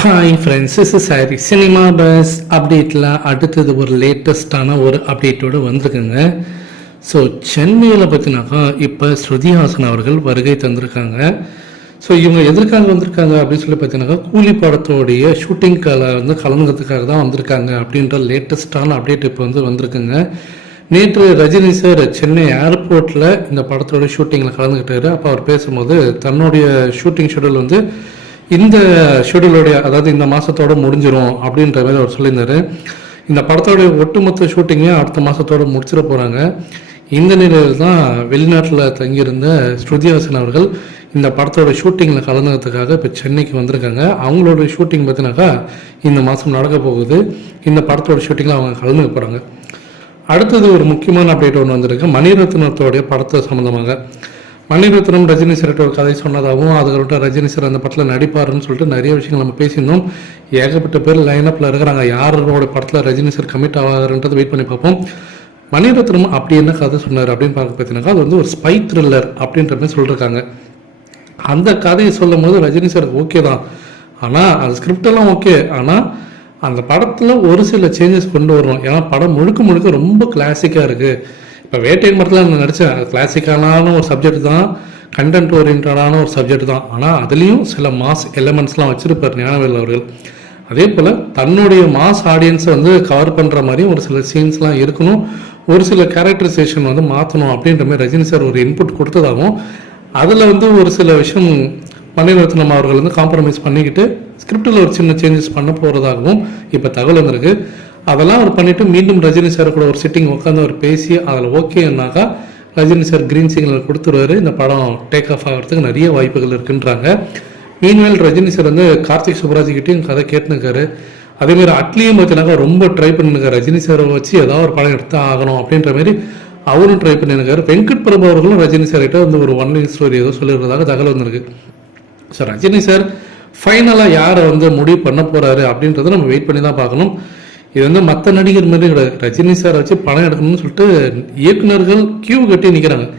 Hi friends, is sorry cinema bus அப்டேட்டில் அடுத்தது ஒரு லேட்டஸ்டான ஒரு அப்டேட்டோடு வந்திருக்குங்க. ஸோ சென்னையில் பார்த்தினாக்கா இப்போ ஸ்ருதிஹாசன் அவர்கள் வருகை தந்திருக்காங்க. ஸோ இவங்க எதற்காக வந்திருக்காங்க அப்படின்னு சொல்லி பார்த்தீங்கன்னாக்கா, கூலி படத்தோடைய ஷூட்டிங்கில் வந்து கலந்துக்கிறதுக்காக தான் வந்திருக்காங்க அப்படின்ற லேட்டஸ்டான அப்டேட் இப்போ வந்திருக்குங்க. நேற்று ரஜினி சார் சென்னை ஏர்போர்ட்டில் இந்த படத்தோட ஷூட்டிங்கில் கலந்துக்கிட்டாரு. அப்போ அவர் பேசும்போது தன்னுடைய ஷூட்டிங் ஷெடியூல் இந்த ஷெடியூலோடைய, அதாவது இந்த மாதத்தோடு முடிஞ்சிடும் அப்படின்ற மாதிரி அவர் சொல்லியிருந்தார். இந்த படத்தோடைய ஒட்டுமொத்த ஷூட்டிங்கே அடுத்த மாதத்தோடு முடிச்சிட போகிறாங்க. இந்த நிலையில் தான் வெளிநாட்டில் தங்கியிருந்த ஸ்ருதிஹாசன் அவர்கள் இந்த படத்தோட ஷூட்டிங்கில் கலந்துக்கிறதுக்காக இப்போ சென்னைக்கு வந்திருக்காங்க. அவங்களோட ஷூட்டிங் பார்த்தினாக்கா இந்த மாதம் நடக்க போகுது. இந்த படத்தோட ஷூட்டிங்கில் அவங்க கலந்துக்க போகிறாங்க. அடுத்தது ஒரு முக்கியமான அப்டேட் ஒன்று வந்திருக்கு. மணிரத்னத்தோடைய படத்தை சம்மந்தமாக. மணிரத்னம் ரஜினி சார்கிட்ட ஒரு கதை சொன்னதாகவும், அதுக்கிட்ட ரஜினி சார் அந்த படத்தில் நடிப்பாருன்னு சொல்லிட்டு நிறைய விஷயங்கள் நம்ம பேசியிருந்தோம். ஏகப்பட்ட பேர் லைனப்பில் இருக்கிறாங்க. யாரோட படத்தில் ரஜினி சார் கமிட் ஆகாருன்றது வெயிட் பண்ணி பார்ப்போம். மணிரத்னம் அப்படி என்ன கதை சொன்னார் அப்படின்னு பார்க்க பார்த்தீங்கன்னாக்கா, அது ஒரு ஸ்பை த்ரில்லர் அப்படின்ற மாதிரி சொல்லியிருக்காங்க. அந்த கதையை சொல்லும் போது ரஜினி சார் ஓகே தான், ஆனால் அது ஸ்கிரிப்டெல்லாம் ஓகே, ஆனால் அந்த படத்தில் ஒரு சில சேஞ்சஸ் கொண்டு வரணும். ஏன்னா படம் முழுக்க முழுக்க ரொம்ப கிளாசிக்காக இருக்குது. இப்போ வேட்டையின் மரத்தில் நான் நடித்தேன், அது கிளாசிக்கான ஒரு சப்ஜெக்ட் தான், கண்டென்ட் ஓரியன்டான ஒரு சப்ஜெக்ட் தான். ஆனால் அதுலேயும் சில மாஸ் எலமெண்ட்ஸ்லாம் வச்சுருப்பார் ஞானவேல் அவர்கள். அதே போல் தன்னுடைய மாஸ் ஆடியன்ஸை கவர் பண்ணுற மாதிரி ஒரு சில சீன்ஸ்லாம் இருக்கணும், ஒரு சில கேரக்டரைசேஷன் மாற்றணும் அப்படின்ற மாதிரி ரஜினி சார் ஒரு இன்புட் கொடுத்ததாகவும், அதில் ஒரு சில விஷயம் மணிரத்னம் அவர்கள் காம்ப்ரமைஸ் பண்ணிக்கிட்டு ஸ்கிரிப்டில் ஒரு சின்ன சேஞ்சஸ் பண்ண போகிறதாகவும் இப்போ தகவல் வந்திருக்கு. அதெல்லாம் அவர் பண்ணிவிட்டு மீண்டும் ரஜினி சார் கூட ஒரு சிட்டிங் உட்காந்து அவர் பேசி அதில் ஓகேன்னாக்கா ரஜினி சார் கிரீன் சிக்னல் கொடுத்துருவாரு. இந்த படம் டேக் ஆஃப் ஆகிறதுக்கு நிறைய வாய்ப்புகள் இருக்குன்றாங்க. மீன்வேல் ரஜினி சார் கார்த்திக் சுப்ராஜ்கிட்டையும் கதை கேட்டுனுக்காரு. அதேமாதிரி அட்லியும் பார்த்தீங்கன்னாக்கா ரொம்ப ட்ரை பண்ணிருக்காரு, ரஜினி சாரை வச்சு ஏதாவது ஒரு படம் எடுத்து ஆகணும் அப்படின்ற மாதிரி அவரும் ட்ரை பண்ணியிருக்காரு. வெங்கட் பிரபு அவர்களும் ரஜினி சார்கிட்ட ஒரு ஒன் லைன் ஸ்டோரி ஏதோ சொல்லிடுறதாக தகவல் வந்திருக்கு. ஸோ ரஜினி சார் ஃபைனலாக யாரை முடிவு பண்ண போகிறாரு அப்படின்றத நம்ம வெயிட் பண்ணி தான் பார்க்கணும். இது மற்ற நடிகர் மாதிரி கிடையாது. ரஜினி சாரை வச்சு படம் எடுக்கணும்னு சொல்லிட்டு இயக்குநர்கள் கியூ கட்டி நிற்கிறாங்க.